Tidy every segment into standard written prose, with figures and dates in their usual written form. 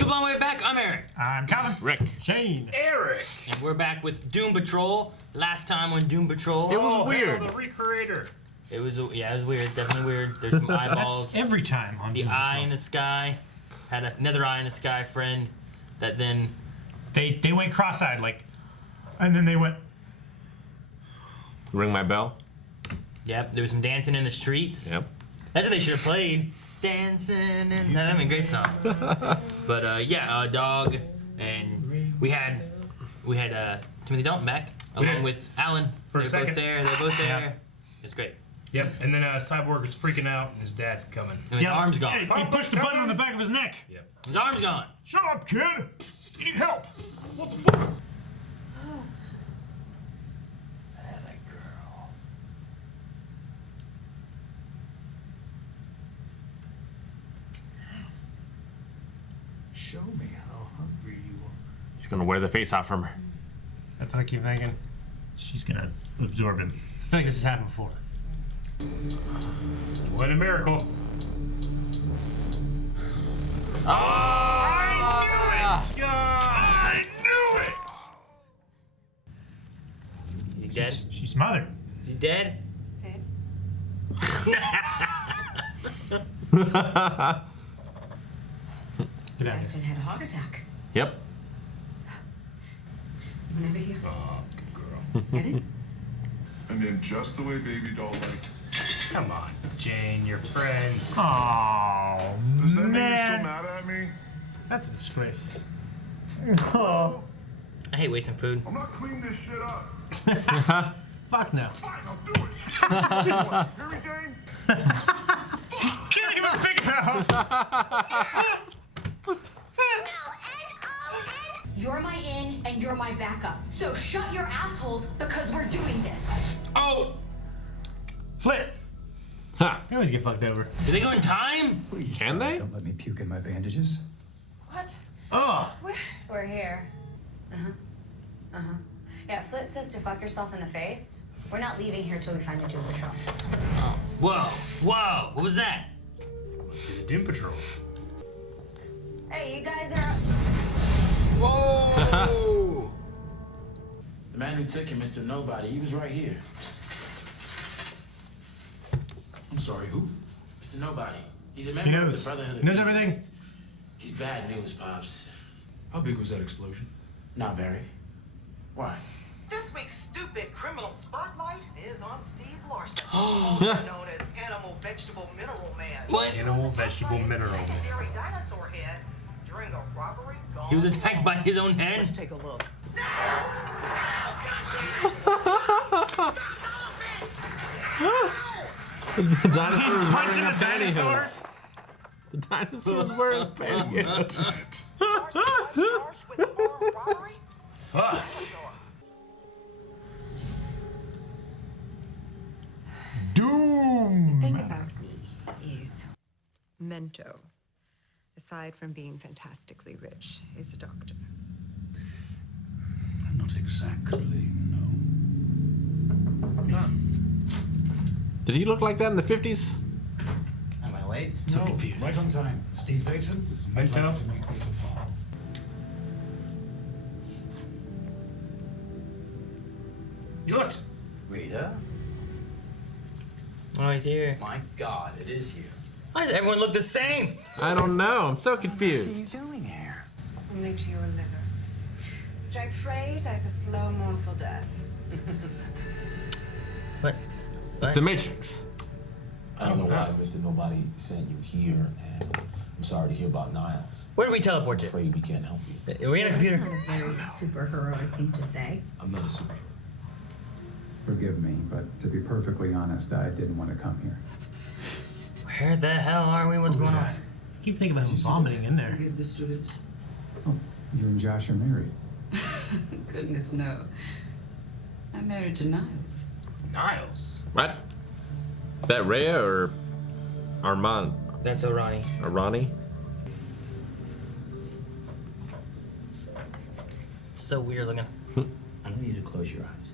Good long way back. I'm Eric. I'm Calvin. Rick. Shane. Eric. And we're back with Doom Patrol. Last time on Doom Patrol. It was weird. The Recreator. It was weird. Definitely weird. There's some eyeballs. That's every time on The Doom eye Patrol. in the sky. Had another eye in the sky friend that then... They went cross-eyed, like, and then they went... Ring my bell. Yep, there was some dancing in the streets. Yep. That's what they should have played. Dancing in... That'd be a great song. But, yeah, Dog, and we had Timothy Dalton back, along with Alan. For a second. They're both there. Yeah. It's great. Yep, and then Cyborg is freaking out, and his dad's coming. And his arm's gone. He pushed the button on the back of his neck. Yep. His arm's gone. Shut up, kid! You need help! What the fuck? That girl. Show me how hungry you are. He's gonna wear the face off from her. That's what I keep thinking. She's gonna absorb him. I feel like this has happened before. What a miracle. I knew it! I knew it! Is he dead? She's smothered. Is he dead? Sid? Aston had a heart attack. Yep. Whenever you Oh, good girl. get it. And then just the way baby doll liked. Come on, Jane, you're friends. Oh, Does that mean you're still man. mad at me? That's a disgrace. Oh. I hate wasting food. I'm not cleaning this shit up. Fuck no. Fine, I'll do it. Hear me, Jane? Can't even figure it out. You're my in and you're my backup. So shut your assholes because we're doing this. Oh! Flip. Ha. You always get fucked over. Did they go in time? Can they? Don't let me puke in my bandages. What? Oh. We're here. Yeah, Flit says to fuck yourself in the face. We're not leaving here till we find the Doom Patrol. Whoa! What was that? Let's do the Doom Patrol. Hey, you guys are... Whoa! The man who took him, Mr. Nobody, he was right here. I'm sorry, who? Mr. Nobody. He's a member of the Brotherhood of... He knows everything. He's bad news, Pops. How big was that explosion? Not very. Why? This week's stupid criminal spotlight is on Steve Larson, also known as Animal Vegetable Mineral Man. What? Animal Vegetable Mineral Man. Legendary dinosaur head during a robbery gone He was attacked by his own head? Let's take a look. The dinosaur was punching wearing the pantyhose. The dinosaur was wearing pantyhose. Charged with armed robbery? Fuck. Doom. The thing about me is Mento, aside from being fantastically rich, is a doctor. Not exactly, no. Did he look like that in the 50s? Am I late? I'm so confused. Right on time. Steve Dayton. Mento? You looked. Rita? Oh, he's here. My God, it is you. Why does everyone look the same? I don't know. I'm so What are you confused. doing here? Only to your liver, which I pray dies a slow, mournful death. What? It's the Matrix. I don't know why Mr. Nobody sent you here, and I'm sorry to hear about Niles. Where did we teleport I'm to? afraid we can't help you. Are we in a computer? That's not a very super heroic thing to say. I'm not a superhero. Forgive me, but to be perfectly honest, I didn't want to come here. Where the hell are we? What's going on? I keep thinking about him vomiting in there. Forgive the students. Oh, you and Josh are married. Goodness, no. I'm married to Niles. Niles. What? Is that Rhea or Armand? That's Orani. Arani? So weird looking. I need you to close your eyes.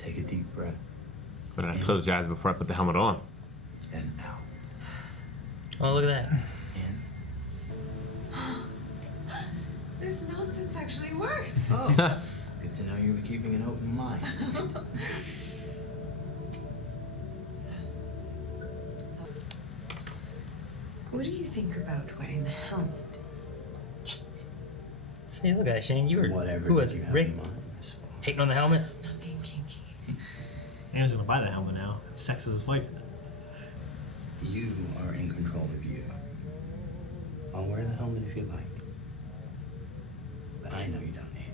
Take a deep breath. But I closed your eyes before I put the helmet on. And out. Oh, look at that. In. That's actually worse. Oh, good to know you were keeping an open mind. What do you think about wearing the helmet? See, look at that, Shane. You were Whatever who was you it? have Rick in mind is hating on the helmet. Not being kinky. Aaron's gonna buy the helmet now. Sex with his wife in it. you are in control of you. I'll wear the helmet if you like. But I know you don't need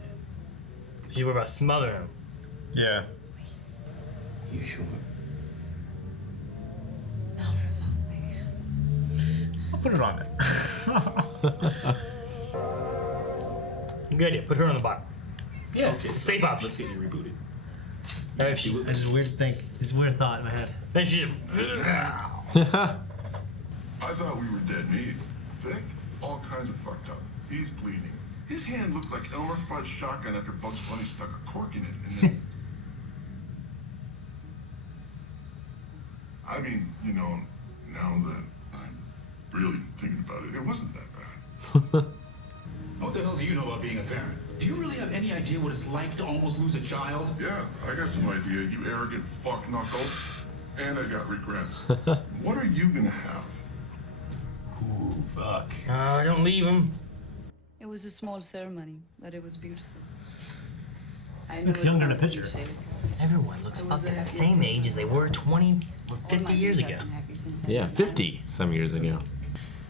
it. You were about to smother him. Yeah. You sure? Not remotely. I'll put it on it. Good idea. Put her on the bottom. Yeah. Okay, Safe option. Let's get you rebooted. If she, This is a weird thing. This weird thought in my head. then she I thought we were dead meat. Vic, all kinds of fucked up. He's bleeding. His hand looked like Elmer Fudd's shotgun after Bugs Bunny stuck a cork in it, and then... I mean, you know, now that I'm really thinking about it, it wasn't that bad. What the hell do you know about being a parent? Do you really have any idea what it's like to almost lose a child? Yeah, I got some idea, you arrogant fuck knuckle. And I got regrets. What are you gonna have? Ooh, fuck. don't leave him. It was a small ceremony, but it was beautiful. I know Looks it younger in the sounds picture. cliché. Everyone looks I was fucking there the same age as they were 20 or All 50 my years years ago. I've been happy since I Yeah, met 50 Niles. some years ago.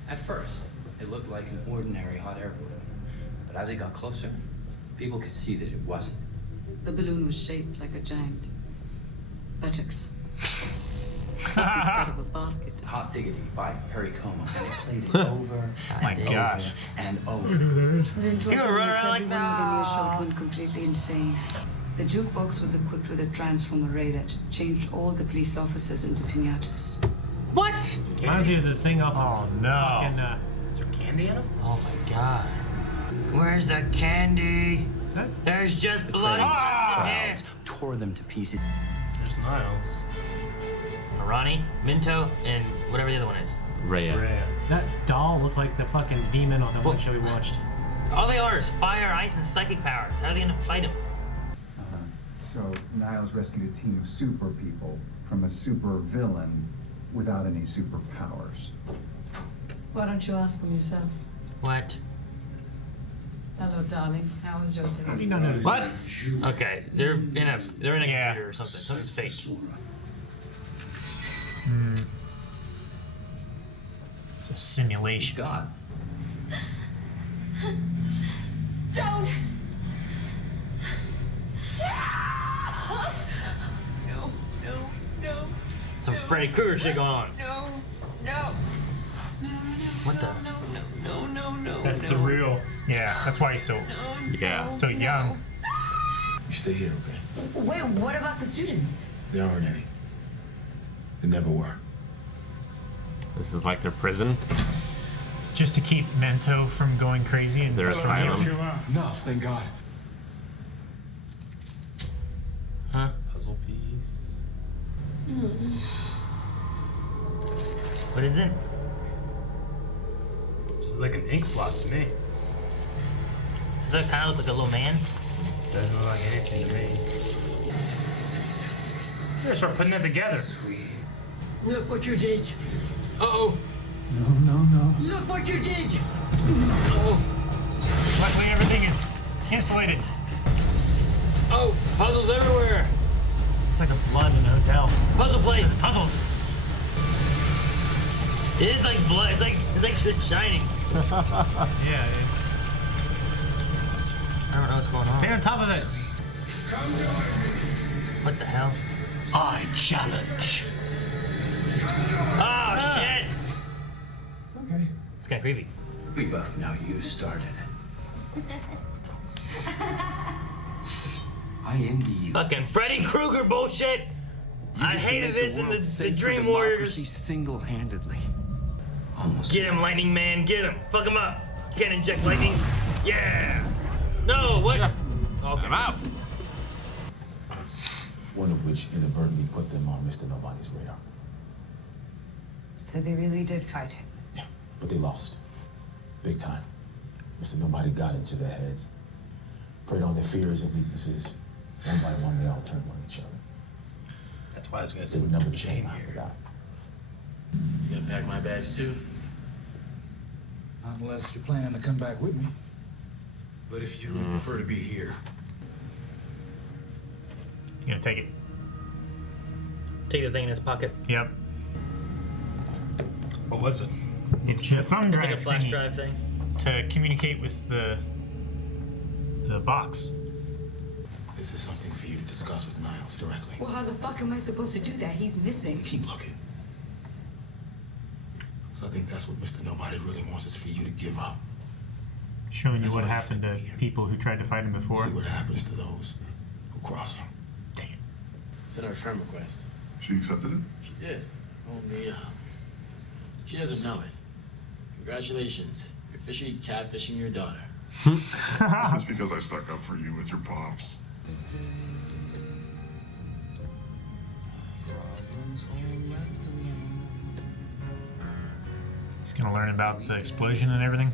At first, it looked like an ordinary hot air balloon. But as it got closer, people could see that it wasn't. The balloon was shaped like a giant buttocks. Instead of a basket. Hot Diggity by Perry Como, and they played it over My and gosh. over and over. Within 20 gonna run minutes, around like everyone that? within earshot went completely insane. The jukebox was equipped with a transform array that changed all the police officers into piñatas. What? Reminds me of the thing off of Oh, no. fucking, Is there candy in them? Oh my god. Where's the candy? that? There's just blood and Crowds tore them to pieces. There's Niles. Ronnie, Minto, and whatever the other one is. Rhea. Rhea. That doll looked like the fucking demon on the one What? show we watched. All they are is fire, ice, and psychic powers. How are they gonna fight him? So Niles rescued a team of super people from a super villain without any superpowers. Why don't you ask them yourself? What? Hello, darling. How was your How do day? you not notice? What? Okay, they're in a Yeah. computer or something. Something's fake. It's a simulation. God. Don't! No, no, no. Some Freddy Krueger shit going on. No, no. What the? No. That's the real. Yeah, that's why he's so Yeah. so young. You stay here, okay? Wait, what about the students? There aren't any. There never were. This is like their prison. Just to keep Mento from going crazy and Their destroying asylum. him. No, thank God. Huh? Puzzle piece. What is it? It's like an ink blot to me. Does that kind of look like a little man? Doesn't look like anything to me. You gotta start putting that together. Look what you did. Uh-oh. No. Look what you did. Luckily, everything is insulated. Oh, puzzles everywhere. It's like a blood in a hotel. Puzzle place. Puzzles. It is like blood. It's like shit shining. Yeah. I don't know what's going Stay on. on top of it. What the hell? I challenge. Oh shit! Okay. It's kind of creepy. We both know you started it. I envy you. Fucking Freddy Krueger bullshit. I hated this in the Dream Warriors. Single-handedly. Almost. Get him, Lightning Man. Get him. Fuck him up. You can't inject lightning. Yeah. No. What? Okay. I'm out. One of which inadvertently put them on Mr. Nobody's radar. So they really did fight him. Yeah, but they lost. Big time. Mr. Nobody got into their heads. preyed on their fears and weaknesses. One by one, they all turned on each other. That's why I was gonna They say were never the same after that. You gonna pack my bags too? Not unless you're planning to come back with me. But if you would prefer to be here. You gonna take it? Take the thing in his pocket. Yep. What was it? It's the thumb It's drive like a flash thingy drive thing. to communicate with the box. This is something for you to discuss with Niles directly. Well, how the fuck am I supposed to do that? He's missing. Keep looking. So I think that's what Mr. Nobody really wants is for you to give up. Showing you That's what why I happened said to people who tried to fight him before. See what happens to those who cross him. Sent her a friend request. She accepted it? She did. Only, she doesn't know it. Congratulations. You're officially catfishing your daughter. That's because I stuck up for you with your pops. He's gonna learn about the explosion and everything.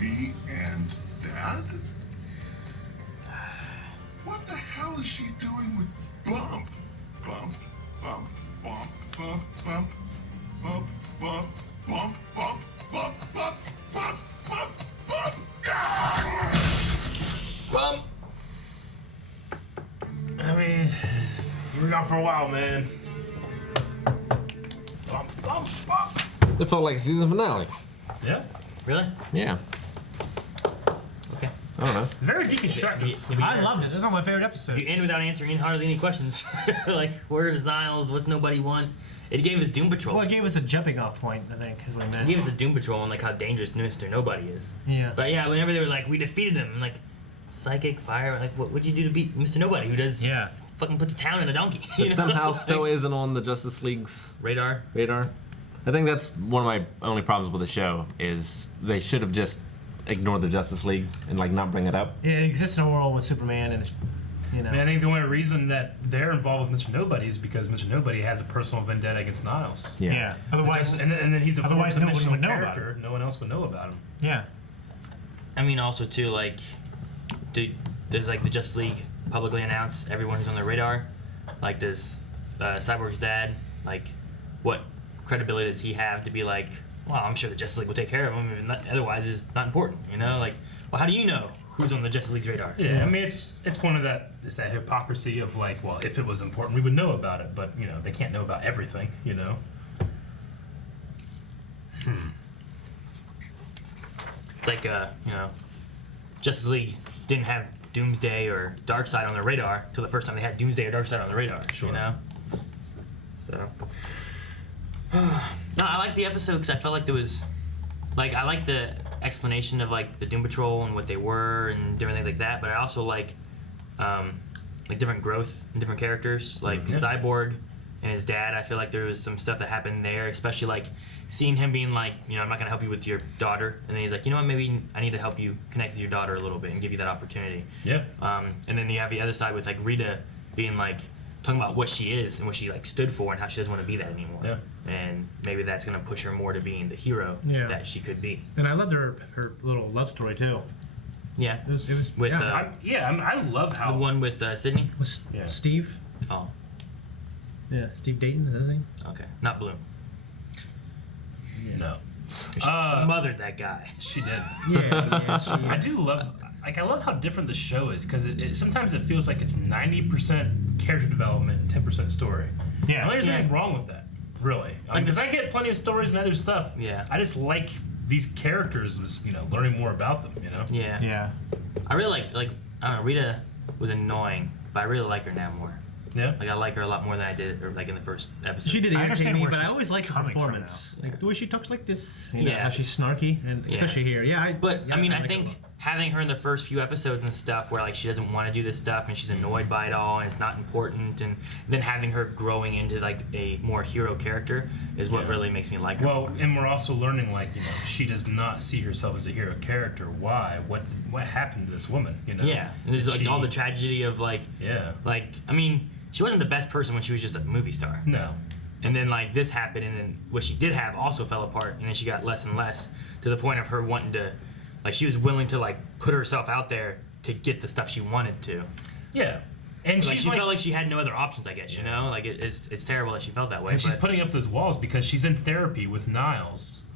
Me and Dad? What the hell is she doing with Bump? Bump, bump, bump, bump, bump, bump, bump, bump, bump, bump, bump, bump, bump, bump. Bump. I mean, you were gone for a while, man. Bump, bump, bump. It felt like a season finale. Yeah. Really? Yeah. Okay. I don't know. Very deconstructed. I loved it. This is one of my favorite episodes. You end without answering hardly any questions. Like, where is Niles? What's nobody want? It gave us Doom Patrol. Well, it gave us a jumping off point, I think, is what I It meant. gave us a Doom Patrol and like how dangerous Mr. Nobody is. Yeah. But yeah, whenever they were like, we defeated him, I'm like, psychic fire. Like, what would you do to beat Mr. Nobody, who does? Yeah. Fucking puts a town in a donkey. But you know? somehow Like, still isn't on the Justice League's radar. I think that's one of my only problems with the show is they should have just ignored the Justice League and like not bring it up. It exists in a world with Superman and, you know. I mean, I think the only reason that they're involved with Mr. Nobody is because Mr. Nobody has a personal vendetta against Niles. Yeah. Otherwise, and then he's a otherwise no one fourth-dimensional would know about character. No one else would know about him. Yeah. I mean, also too, like, does like the Justice League publicly announce everyone who's on their radar? Like, does Cyborg's dad, like, what credibility does he have to be like, well, I'm sure the Justice League will take care of him, and otherwise it's not important, you know? Like, well, how do you know who's on the Justice League's radar? Yeah, I mean, it's one of that hypocrisy of like, well, if it was important, we would know about it, but you know, they can't know about everything, you know. It's like, you know, Justice League didn't have Doomsday or Darkseid on their radar till the first time they had Doomsday or Darkseid on the radar. Sure. You know. So. No, I like the episode because I felt like there was, like, I like the explanation of like the Doom Patrol and what they were and different things like that. But I also like different growth in different characters, like Cyborg and his dad. I feel like there was some stuff that happened there, especially like seeing him being like, you know, I'm not gonna help you with your daughter, and then he's like, you know what, maybe I need to help you connect with your daughter a little bit and give you that opportunity. Yeah. And then you have the other side with like Rita being like talking about what she is and what she like stood for and how she doesn't want to be that anymore. Yeah. And maybe that's gonna push her more to being the hero that she could be. And I loved her little love story too. Yeah. It was with I love how the one with Sydney. With Steve. Oh. Yeah, Steve Dayton, is that his name? Okay, not Bloom. No. She smothered that guy. She did. Yeah, I do love, like, I love how different the show is because sometimes it feels like it's 90% character development and 10% story. Yeah. I don't think there's anything wrong with that, really. Because I get plenty of stories and other stuff. Yeah. I just like these characters, you know, learning more about them, you know? Yeah. Yeah. I really like I don't know, Rita was annoying, but I really like her now more. Yeah. Like, I like her a lot more than I did, or like in the first episode. She did I understand irritate me, where but I she's always like her coming from performance. now. Like the way she talks like this. You know, Yeah. how she's snarky, and especially here. Yeah. I mean, I like think her. having her in the first few episodes and stuff where like she doesn't want to do this stuff and she's annoyed by it all and it's not important, and then having her growing into like a more hero character is what really makes me like her. Well, and we're also learning, like, you know, she does not see herself as a hero character. Why? What happened to this woman, you know? Yeah. And there's like all the tragedy of like, like, I mean, she wasn't the best person when she was just a movie star. No. And then like this happened, and then what she did have also fell apart, and then she got less and less to the point of her wanting to Like she was willing to like put herself out there to get the stuff she wanted to. Yeah. And like, she's she felt like she had no other options, I guess, you know? Like, it's terrible that she felt that way. And she's putting up those walls because she's in therapy with Niles.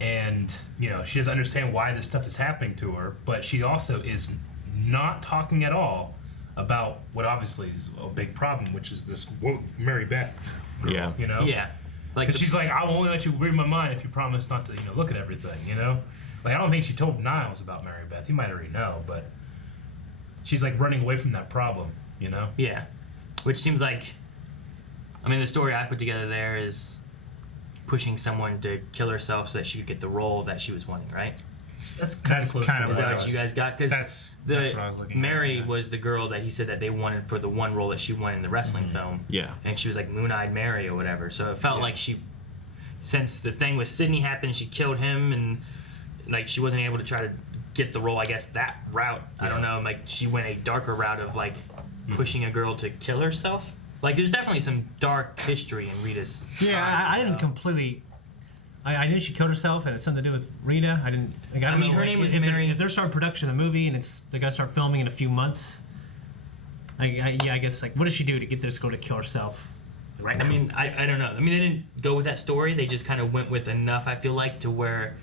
And, you know, she doesn't understand why this stuff is happening to her. But she also is not talking at all about what obviously is a big problem, which is this Mary Beth girl, Yeah. you know? Yeah. Like Because she's like, I will only let you read my mind if you promise not to, you know, look at everything, you know? Like, I don't think she told Niles about Mary Beth. He might already know, but she's, like, running away from that problem. You know? Yeah. Which seems like, I mean, the story I put together there is pushing someone to kill herself so that she could get the role that she was wanting, right? That's kind of Is that what you guys got? Because that's what I was looking Mary at, yeah. was the girl that he said that they wanted for the one role that she won in the wrestling film. Yeah. And she was like Moon-Eyed Mary or whatever. So it felt like she, since the thing with Sydney happened, she killed him, and like she wasn't able to try to get the role, I guess, that route. I don't know. Like she went a darker route of like pushing a girl to kill herself. Like there's definitely some dark history in Rita's. Yeah, I didn't completely. I knew she killed herself, and it's something to do with Rita. I didn't. Like, I don't mean, know, her like, name was if Mary. If they're starting production of the movie, and they gotta start filming in a few months. I guess like, what does she do to get this girl to kill herself? Right now. I mean, I don't know. I mean, they didn't go with that story. They just kind of went with enough. I feel like to where,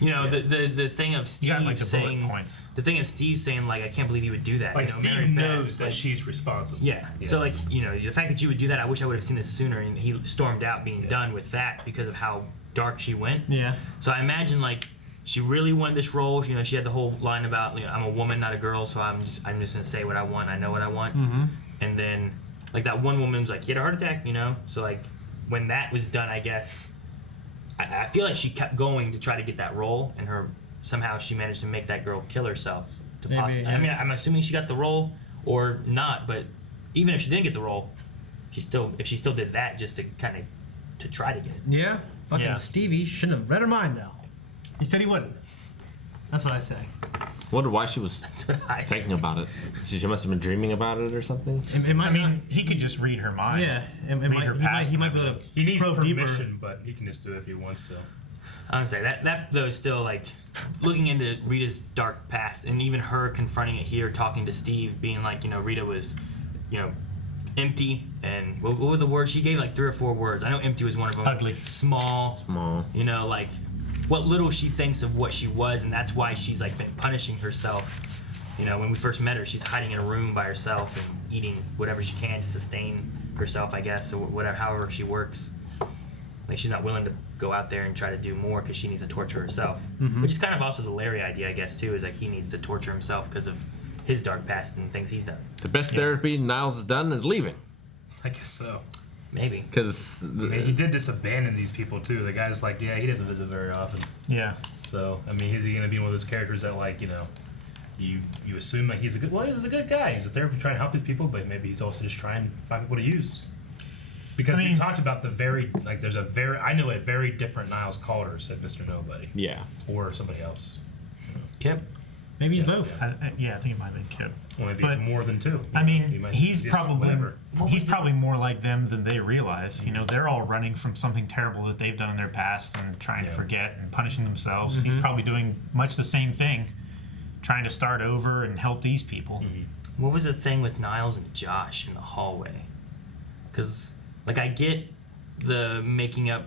you know, the thing of Steve got, like, the bullet saying points. the thing of Steve saying like, I can't believe you would do that. Like, you know, Steve Mary Beth, knows that like, she's responsible. Yeah. So like, you know, the fact that you would do that, I wish I would have seen this sooner. And he stormed out being done with that because of how dark she went. Yeah. So I imagine like she really wanted this role. You know, she had the whole line about, you know, I'm a woman, not a girl, so I'm just gonna say what I want. I know what I want. Mm-hmm. And then like that one woman's like, he had a heart attack, you know. So like when that was done, I guess I feel like she kept going to try to get that role, and somehow she managed to make that girl kill herself. To Maybe, yeah. I mean, I'm assuming she got the role or not, but even if she didn't get the role, if she still did that just to kind of to try to get it. Yeah. Fucking Yeah. Stevie shouldn't have read her mind though. He said he wouldn't. That's what I say. Wonder why she was thinking about it. She must have been dreaming about it or something. It might I mean, he could just read her mind. Yeah, Read her past. he might be able to He needs probe deeper. permission, but he can just do it if he wants to. I would say that though is still like looking into Rita's dark past, and even her confronting it here, talking to Steve, being like, you know, Rita was, you know, empty, and what were the words she gave? Like 3 or 4 words. I know empty was one of them. Ugly. Small. You know, like what little she thinks of what she was, and that's why she's like been punishing herself. You know, when we first met her, she's hiding in a room by herself and eating whatever she can to sustain herself, I guess, or whatever, however she works. Like she's not willing to go out there and try to do more because she needs to torture herself. Mhm. Which is kind of also the Larry idea, I guess, too, is like he needs to torture himself because of his dark past and things he's done. The best therapy Niles has done is leaving. I guess so. Maybe. Because I mean, he did just abandon these people too. The guy's like, yeah, he doesn't visit very often. Yeah. So I mean, is he gonna be one of those characters that like, you know, you assume that he's a good guy. He's a therapist trying to help these people, but maybe he's also just trying to find people to use. Because we talked about there's a very different Niles Calder, said Mr. Nobody. Yeah. Or somebody else. Kip. Maybe he's both. Yeah, I think it might have been Kip. Or maybe But, more than 2. I mean, might he's just probably whatever. more like them than they realize. You know, they're all running from something terrible that they've done in their past and trying to forget and punishing themselves. He's probably doing much the same thing, trying to start over and help these people. What was the thing with Niles and Josh in the hallway? Because, like, I get the making up,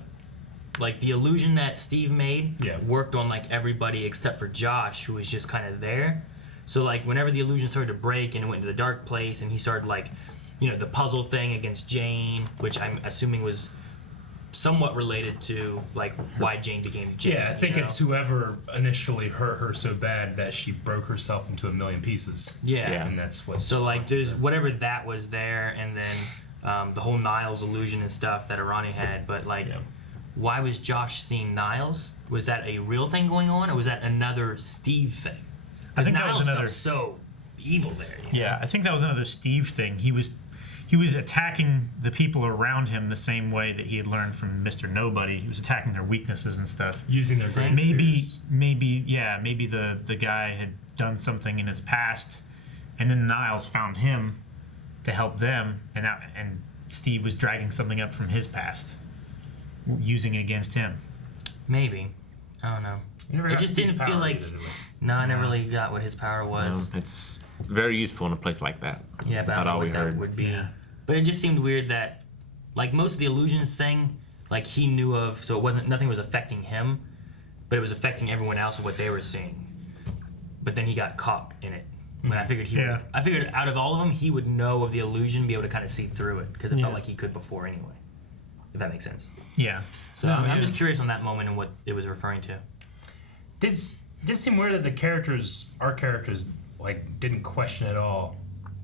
like, the illusion that Steve made worked on, like, everybody except for Josh, who was just kind of there. So, like, whenever the illusion started to break and it went into the dark place and he started, like, you know, the puzzle thing against Jane, which I'm assuming was somewhat related to, like, why Jane became Jane. Yeah, I think you know? it's whoever initially hurt her so bad that she broke herself into a million pieces. Yeah. And that's what. So, like, there's whatever that was there, and then the whole Niles illusion and stuff that Arani had, but, like, why was Josh seeing Niles? Was that a real thing going on, or was that another Steve thing? I think that Niles was another felt so evil there. You know? Yeah, I think that was another Steve thing. He was attacking the people around him the same way that he had learned from Mr. Nobody. He was attacking their weaknesses and stuff. Using their great maybe the guy had done something in his past, and then Niles found him to help them, and Steve was dragging something up from his past, using it against him. Maybe. I don't know. You never It got just his didn't power feel like. either, did we? No, I never really got what his power was. It's very useful in a place like that. Yeah, That's but I don't know all we what that heard. would be. But it just seemed weird that, like, most of the illusions thing, like, he knew of, so it wasn't, nothing was affecting him, but it was affecting everyone else of what they were seeing. But then he got caught in it. When I figured I figured out of all of them, he would know of the illusion, be able to kind of see through it, because it felt like he could before anyway. If that makes sense. Yeah. So I'm just curious on that moment and what it was referring to. Did seem weird that our characters, like, didn't question at all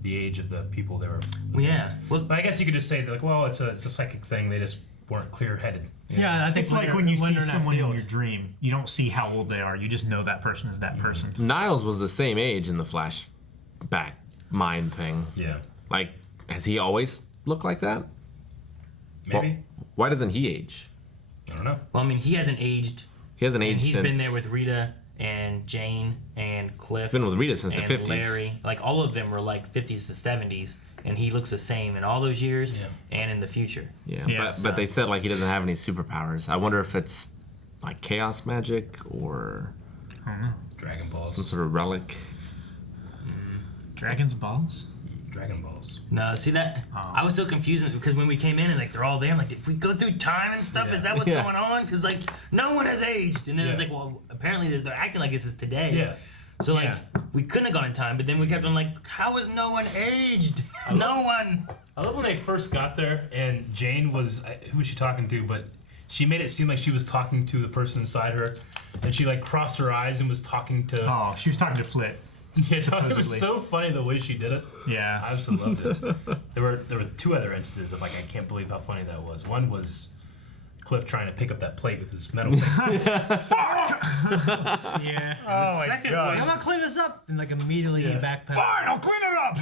the age of the people they were. Well, but I guess you could just say that, like, well, it's a psychic thing. They just weren't clear-headed. Yeah, I think It's like when you see they're in that someone in field. your dream, you don't see how old they are. You just know that person is that person. Niles was the same age in the flashback mind thing. Yeah. Like, has he always looked like that? Maybe. Why doesn't he age? I don't know. Well, I mean, he hasn't aged. He hasn't aged He's since. been there with Rita and Jane and Cliff. He's been with Rita since the and 50s. Larry. Like, all of them were like 50s to 70s, and he looks the same in all those years and in the future. Yeah, but they said, like, he doesn't have any superpowers. I wonder if it's, like, chaos magic or I don't know. Dragon Balls. some sort of relic. Dragon's balls? Dragon Balls. No, see that? I was so confused because when we came in and, like, they're all there, I'm like, did we go through time and stuff? Is that what's going on? Because, like, no one has aged. And then it's like, well, apparently they're acting like this is today. Yeah. So, like, we couldn't have gone in time, but then we kept on, like, how is no one aged? No one. I love when they first got there and Jane was, who was she talking to? But she made it seem like she was talking to the person inside her. And she, like, crossed her eyes and was talking to... Oh, she was talking to Flit. Yeah, it was so funny the way she did it. Yeah. I absolutely loved it. There were two other instances of, like, I can't believe how funny that was. One was Cliff trying to pick up that plate with his metal plate. Fuck! Yeah. The second was... I'm gonna clean this up. And, like, immediately backpedal. Fine, I'll clean it up!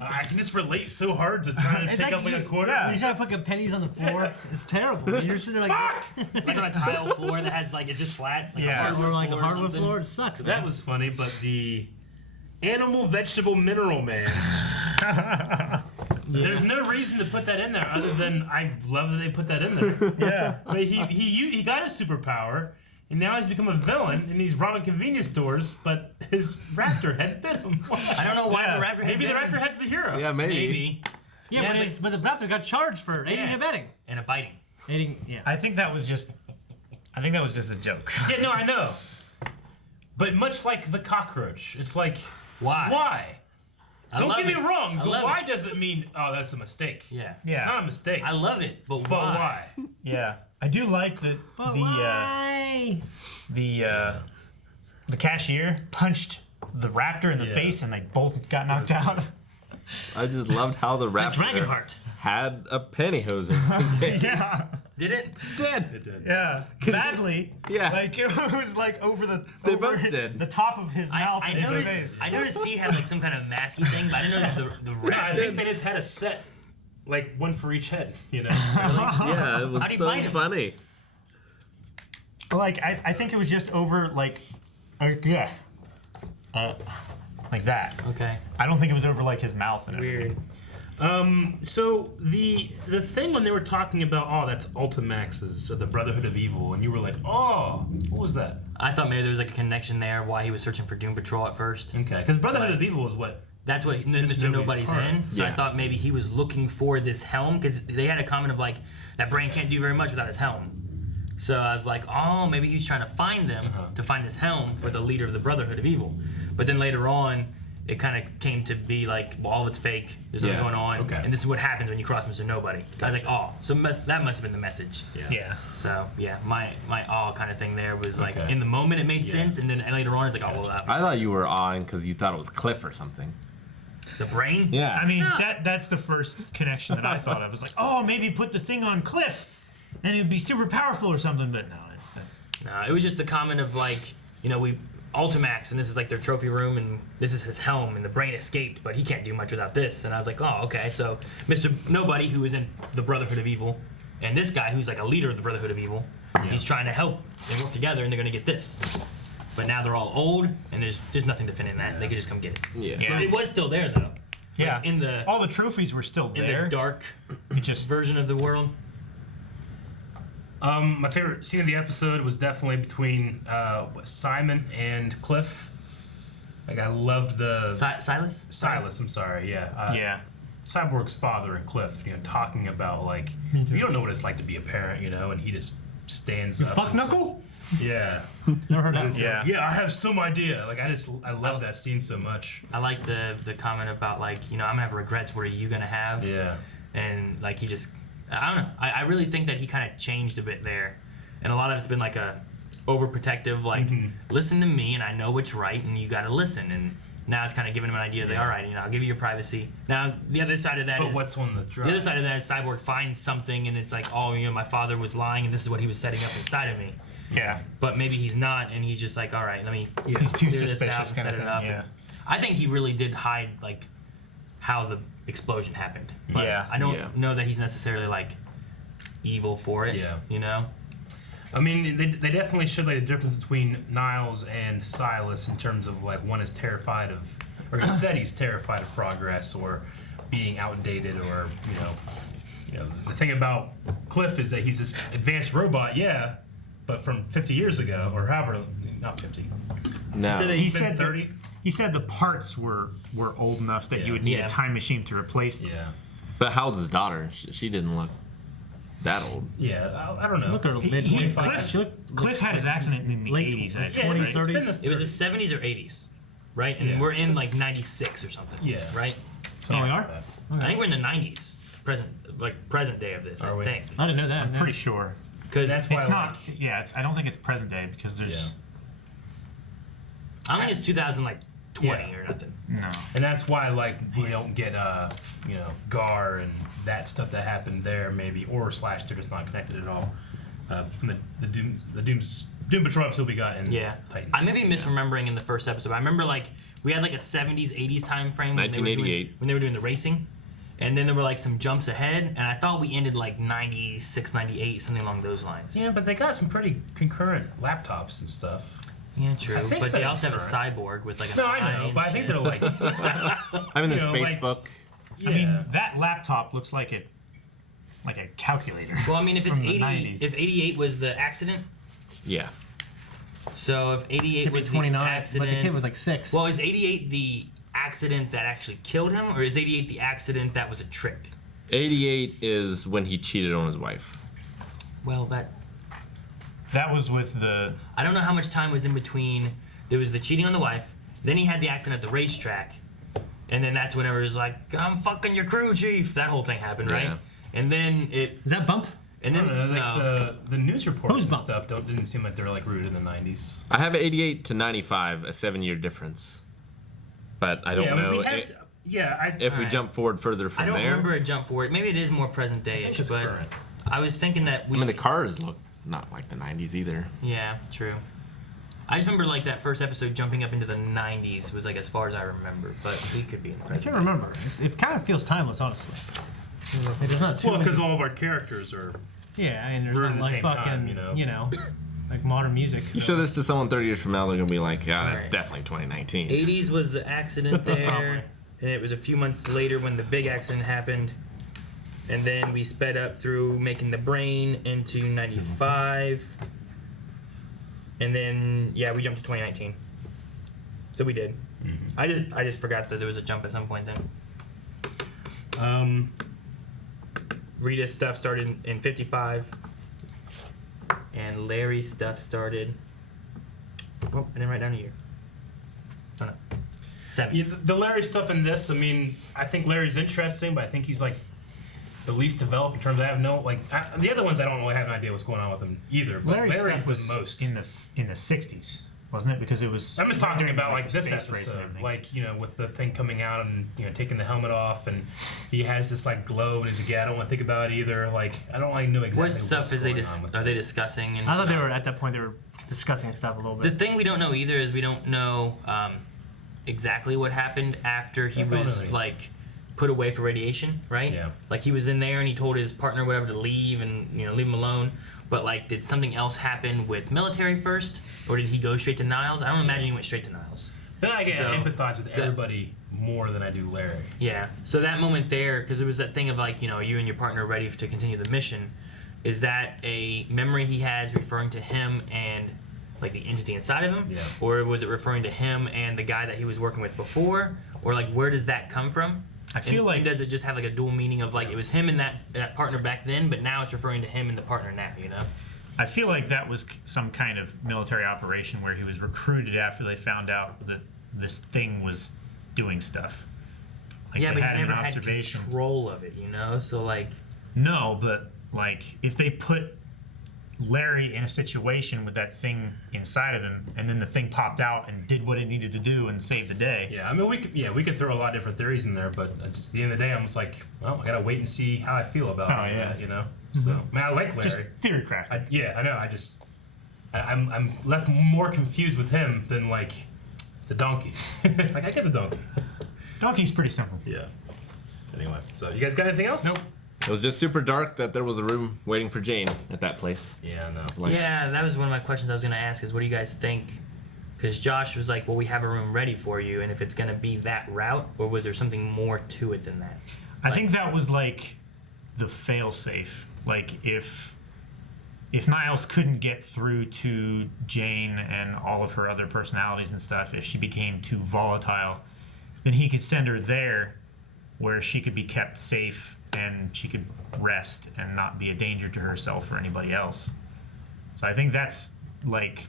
I can just relate so hard to trying to take up like a quarter. When you're trying to put pennies on the floor, it's terrible. You're sitting there like, Like on a tile floor that has, like, it's just flat. Like yeah, a hardwood or like a floor or hardwood something. floor. It sucks. So man. that was funny, but the animal, vegetable, mineral man. There's no reason to put that in there other than I love that they put that in there. Yeah. But he got his superpower, and now he's become a villain, and he's robbing convenience stores, but his raptor head bit him. I don't know why the raptor head Maybe the bit him. raptor head's the hero. Yeah, maybe. Yeah, but the raptor got charged for aiding and abetting. And a biting. Aiding, yeah. I think that was just a joke. Yeah, no, I know. But much like the cockroach, it's like, why? Don't get me wrong. The why doesn't mean, oh, that's a mistake. Yeah. It's not a mistake. I love it, but why? Yeah. I do like that the cashier punched the raptor in the face and they both got knocked out. I just loved how the raptor Dragonheart had a pantyhose in his face. Yeah. Did it? It did. Yeah. Badly. Yeah. Like it was like over the did. the top of his mouth and his face. I noticed he had like some kind of masky thing, but I didn't notice the No, I raptor. think they just had a set, like one for each head, you know? Yeah, it was How'd he so bite him? funny. Like I think it was just over like like that. Okay. I don't think it was over like his mouth and everything. So the thing when they were talking about, oh, that's Ultimax's, so the Brotherhood of Evil, and you were like, oh, what was that? I thought maybe there was like a connection there why he was searching for Doom Patrol at first. Okay, because Brotherhood of Evil is what? That's what Mr. Nobody's part. in. So I Yeah. thought maybe he was looking for this helm because they had a comment of like that brain can't do very much without his helm. So I was like, oh, maybe he's trying to find them to find this helm for the leader of the Brotherhood of Evil. But then later on, it kind of came to be like, well, all of it's fake. There's nothing going on. Okay. And this is what happens when you cross Mr. Nobody. I was like, oh, so that must have been the message. Yeah. So yeah, my awe kind of thing there was like Okay. in the moment it made sense, and then later on it's like, oh well, that I thought you were awing because you thought it was Cliff or something. the brain. Yeah. I mean that's the first connection that I thought of. I was like, oh, maybe put the thing on Cliff and it would be super powerful or something, but no, that's No, it was just the comment of like, you know, we Ultimax, and this is like their trophy room, and this is his helm, and the brain escaped, but he can't do much without this. And I was like, oh, okay. So Mr. Nobody, who is in the Brotherhood of Evil, and this guy who's like a leader of the Brotherhood of Evil, he's trying to help and work together, and they're gonna get this. But now they're all old, and there's nothing to fit in that. They could just come get it. Yeah. But it was still there though. yeah. Like, in the all the trophies were still in there. the dark It just version of the world. My favorite scene of the episode was definitely between Simon and Cliff. Like, I loved the... Silas? Silas, I'm sorry, yeah. Yeah. Cyborg's father and Cliff, talking about, like, you don't know what it's like to be a parent, and he just stands up. Fuck knuckle? Yeah. Never heard that. Yeah, I have some idea. Like, I love that scene so much. I like the comment about, like, I'm gonna have regrets. What are you gonna have? Yeah. And, like, he just... I don't know. I really think that he kind of changed a bit there. And a lot of it's been, like, a overprotective, like, listen to me, and I know what's right, and you gotta listen. And now it's kind of giving him an idea. It's like, all right, I'll give you your privacy. Now, the other side of that is... But what's on the drive? The other side of that is Cyborg finds something, and it's like, oh, my father was lying, and this is what he was setting up inside of me. Yeah. But maybe he's not, and he's just like, all right, let me He's too clear this suspicious out and kind set of it thing, up. yeah. I think he really did hide, like, how the explosion happened. But Yeah. I don't know that he's necessarily, like, evil for it. Yeah. I mean, they definitely showed, like, the difference between Niles and Silas in terms of, like, one is terrified of, or he said he's terrified of progress or being outdated, or the thing about Cliff is that he's this advanced robot, but from 50 years ago, or however, not 50. No. He said 30. He said the parts were old enough that you would need a time machine to replace them. Yeah. But how old's his daughter? She didn't look that old. Yeah, I don't know. Look at her mid 25. Cliff had his accident in the 80s. 20s, 30s. It was the 70s or 80s, right? And we're in, like, 96 or something. Yeah. Right? Oh, we are? I think we're in the 90s. Present day of this, I think. I didn't know that. I'm pretty sure. Because that's why it's not. Yeah, I don't think it's present day because there's. I don't think it's 2020 or nothing. No. And that's why, like, we don't get, Gar and that stuff that happened there, maybe, or / they're just not connected at all. From the Doom Patrol episode we got in Titans. I may be misremembering in the first episode. I remember, like, we had, like, a 70s, 80s time frame 1988. when they were doing the racing. And then there were, like, some jumps ahead, and I thought we ended, like, 96, 98, something along those lines. Yeah, but they got some pretty concurrent laptops and stuff. Yeah, true. But they also have a cyborg with, like, an eye. I know, but I think they're, like... I mean, there's Facebook. I mean, that laptop looks like a calculator. Well, I mean, if it's from the 80, 90s. if 88 was the accident... Yeah. So if 88 Could be was 29, the accident... but the kid was like 6. Well, is 88 the accident that actually killed him, or is 88 the accident that was a trick? 88 is when he cheated on his wife. Well, that was with the... I don't know how much time was in between. There was the cheating on the wife, then he had the accident at the racetrack, and then that's whenever it was like, I'm fucking your crew chief. That whole thing happened, right? Yeah. And then it... Is that Bump? And then the news reports and stuff didn't seem like they were, like, rooted in the 90s. I have 88 to 95, a 7-year difference. But I don't know if we jump forward further from there. I don't remember a jump forward. Maybe it is more present day-ish, but current. I was thinking that I mean, the cars look not like the 90s either. Yeah, true. I just remember, like, that first episode jumping up into the 90s was, like, as far as I remember, but we could be in the I present can't day. remember. It kind of feels timeless, honestly. There's not too Well, many... because all of our characters are... Yeah, I mean, there's We're in not, the like, same fucking, time, like, modern music. You show this to someone 30 years from now, they're going to be like, yeah, that's Right. definitely 2019. 80s was the accident there, and it was a few months later when the big accident happened. And then we sped up through making the brain into 95. And then, yeah, we jumped to 2019. So we did. Mm-hmm. I just forgot that there was a jump at some point then. Rita's stuff started in 55. And Larry's stuff started... Oh, I didn't write down a year. Oh, no. 7. Yeah, the Larry stuff in this, I mean, I think Larry's interesting, but I think he's, like, the least developed in terms of I have no, like, the other ones I don't really have an idea what's going on with them either. But Larry's Larry stuff was the most. in the 60s, wasn't it? Because it was. I'm just talking during, about, like, the this space race and episode, everything. like, with the thing coming out and, taking the helmet off, and he has this, like, glow, and he's like, yeah, I don't want to think about it either. Like, I don't, like, know exactly What stuff what's are going they discussing? And I thought they were, at that point, they were discussing stuff a little The bit. thing we don't know either is we don't know exactly what happened after he was, like, put away for radiation, right? Yeah. Like, he was in there and he told his partner whatever to leave and, leave him alone. But, like, did something else happen with military first? Or did he go straight to Niles? I don't imagine he went straight to Niles. Then I empathize with everybody more than I do Larry. Yeah. So that moment there, because it was that thing of, like, you and your partner ready to continue the mission, is that a memory he has referring to him and like the entity inside of him? Yeah. Or was it referring to him and the guy that he was working with before? Or like where does that come from? I feel like and does it just have like a dual meaning of like it was him and that partner back then, but now it's referring to him and the partner now, you know? I feel like that was some kind of military operation where he was recruited after they found out that this thing was doing stuff. Like Yeah, they but had he him never in had observation. control of it, you know? So like No, but like if they put Larry in a situation with that thing inside of him, and then the thing popped out and did what it needed to do and saved the day. Yeah, I mean, we could throw a lot of different theories in there, but just at the end of the day, I'm just like, well, I gotta wait and see how I feel about it. yeah. You know. So, I mean, I like Larry. Just theory crafting. I know. I'm left more confused with him than like the donkey. Like I get the donkey. Donkey's pretty simple. Yeah. Anyway, so you guys got anything else? Nope. It was just super dark that there was a room waiting for Jane at that place. Yeah, I know. Like, yeah, that was one of my questions I was going to ask is what do you guys think? Because Josh was like, well, we have a room ready for you, and if it's going to be that route, or was there something more to it than that? I think that was like the fail-safe. Like if Niles couldn't get through to Jane and all of her other personalities and stuff, if she became too volatile, then he could send her there where she could be kept safe and she could rest and not be a danger to herself or anybody else. So I think that's like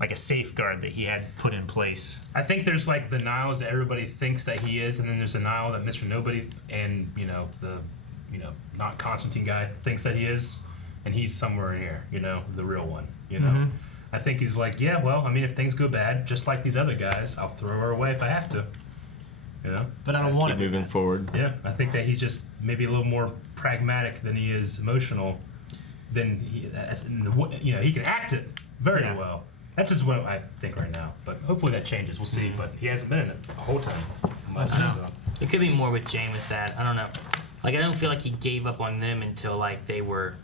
a safeguard that he had put in place. I think there's like the Niles that everybody thinks that he is, and then there's a Nile that Mr. Nobody and the not Constantine guy thinks that he is, and he's somewhere in here, the real one, Mm-hmm. I think he's like, yeah, well, I mean, if things go bad, just like these other guys, I'll throw her away if I have to, But I don't want keep it. moving forward. Yeah, I think that he's just maybe a little more pragmatic than he is emotional. Than he can act it very well. That's just what I think right now. But hopefully that changes. We'll see. But he hasn't been in it the whole time. It could be more with Jane with that. I don't know. Like, I don't feel like he gave up on them until, like, they were...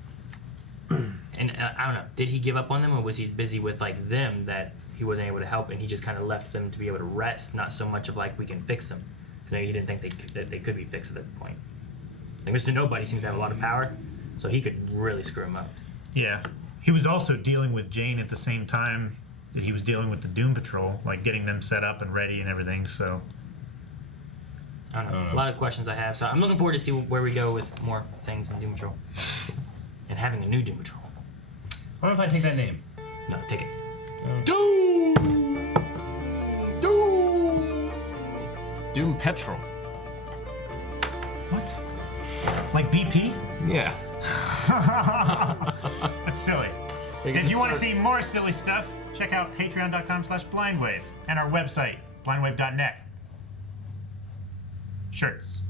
And I don't know. Did he give up on them, or was he busy with, like, them that he wasn't able to help, and he just kind of left them to be able to rest, not so much of, like, we can fix them. So maybe he didn't think that they could be fixed at that point. Like, Mr. Nobody seems to have a lot of power, so he could really screw him up. Yeah. He was also dealing with Jane at the same time that he was dealing with the Doom Patrol, like getting them set up and ready and everything, so... I don't know. A lot of questions I have, so I'm looking forward to see where we go with more things in Doom Patrol. And having a new Doom Patrol. I don't know if I take that name. No, take it. Doom! Doom! Doom Petrol. What? Like BP? Yeah. That's silly. If you want to see more silly stuff, check out patreon.com/blindwave and our website, blindwave.net. Shirts.